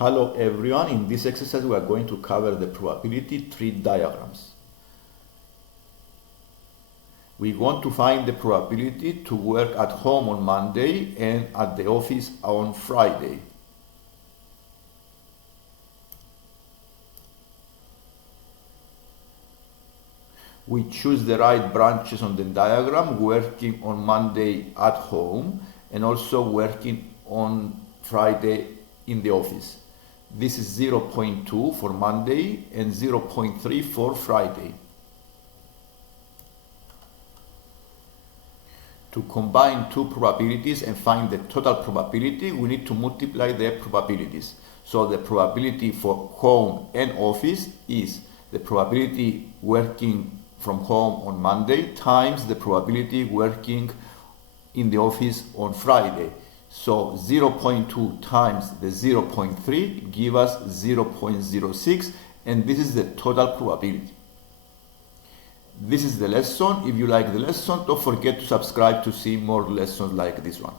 Hello everyone, in this exercise we are going to cover the probability tree diagrams. We want to find the probability to work at home on Monday and at the office on Friday. We choose the right branches on the diagram, working on Monday at home and also working on Friday in the office. This is 0.2 for Monday and 0.3 for Friday. To combine two probabilities and find the total probability, we need to multiply their probabilities. So the probability for home and office is the probability working from home on Monday times the probability working in the office on Friday. So 0.2 times the 0.3 give us 0.06, and this is the total probability. This is the lesson. If you like the lesson, don't forget to subscribe to see more lessons like this one.